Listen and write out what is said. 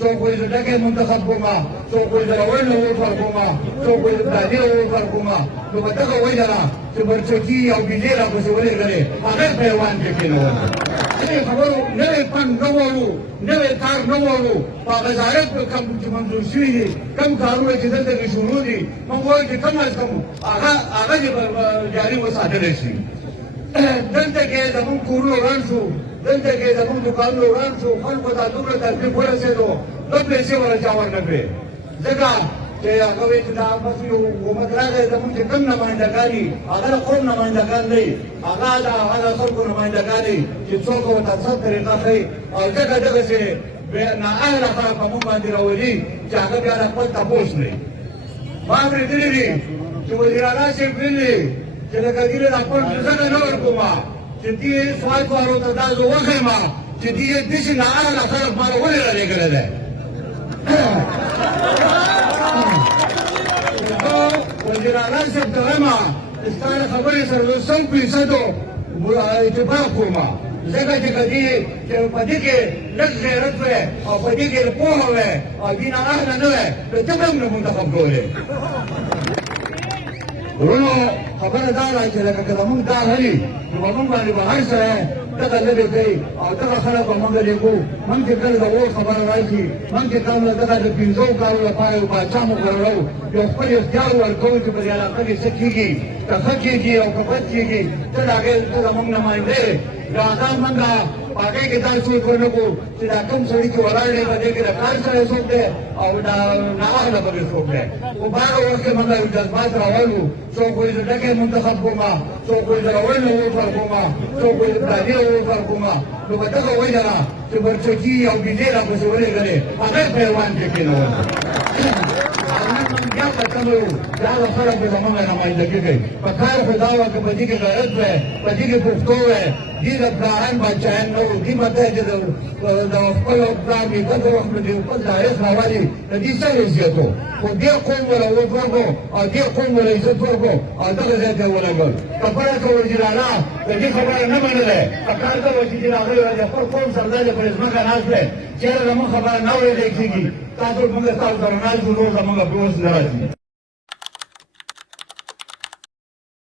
څوک وایي زه ډکې منتخب کومه څوک وایي زه لوړ له ووټ ورکومه څوک وایي زه پلاني له ووټ ورکومه نو په دغه وجه نه چې برچکي او بیجې راپسې ولېږلې هغه په ایوان کې کېنولم نوې خبرو نوې فن نه وړو نوې کار نه وړو په هغه ظاهر کم چې منظور شوي دي کم کارونه چې دلته کې شروع دي موږ وایو چې کم از کم هغه دې جاري وساتلی شي دلته کې زموږ کورونه وران شو دلته کې زموږ دوکانونه وران شو خلکو ته دومره تکلیف ورسېدو دوه پیسې ورله چا ورنه کړې ځکه چې هغه وایي چې دا بس یو حکومت راغی زموږ چې کوم نمایندګان دي هغه د قوم نمایندګان دی هغه د هغه خلکو نمایندګان دي چې څوک ورته څه طریقه ښیي او ځکه دغسې نااهله خلک په موږ باندې راولي چې هغه بیا د خپل تپوس نه ما اورېدلي دي چې وزیر اعلی صاحب ویلي چې لکه دې د خپل ځکه نه ورکومه چې دې سوال کوارو ته دا زه وښیم چې دې داسې نااهله خلک ما له ولې رالېږلی دی وزیر اعلی صاحب ته وایم چې ستا د خبرې سره زه 100% اتفاق کوم ځکه چې که دې چې په دې کې لږ غیرت وی او په دې کې پوهه وی او دې نااهله نه وی نو ته به هم نه منتخب کولی ورونو خبره دا ده چې لکه که زمونږ دا هلي نو په موږ باندې به هر سړی دغه لرې کوي او دغه خلک به موږ لېږو موږ چې کله د اور خبره راشي موږ چې کله دغه د 500 کالو لپاره یو باچا مقررو یو خپل اختیار ورکوو چې په دې علاقه کې څه کېږي که ښه کېږي او که بد کېږي ته د هغې ته زموږ نماینده یې نو هغه موږ په هغې کې دا سوچ ونه کړو چې دا کوم سړي چې ولاړ دی په دې کې د کار سړی څوک دی او د نااهله بلې څوک دی خو په هغه وخت کې موږ یو جذبات راولو څوک وایي زه ډکې منتخب کومه څوک وایي زه لوړ له ووټ ورکومه څوک وایي زه پلاني له ووټ ورکومه نو په دغه وجه نه چې برچکي او بیجې راپسې ولېږلې هغه په ایوان کې کېنولم بیا کتل یو دا د خلک به زموږ نمایندګي کوي په کار خو دا وه که په دې کې غیرت وی په دې کې پښتو وی دې د پلاران بادشاهان نه وو دې مته چې د خپل پلار نیکه د وخت نه د خپل تاریخ راولي د دې څه حیثیت و خو دې قوم وله ووټ ورکړو او دې قوم وله عزت ورکړو او دغه ځای ته یې ولګول کپړه که وزیر اعلی د دې خبره نه منلی په کار کوه چې دې هغوی د خپل قوم سردار یې پرې ځمکه ناست دی چېرې زموږ خبره نه اورېدی کېږي تاسو موږ ستاسو سره ناست یو نور زموږ په وس نه راځي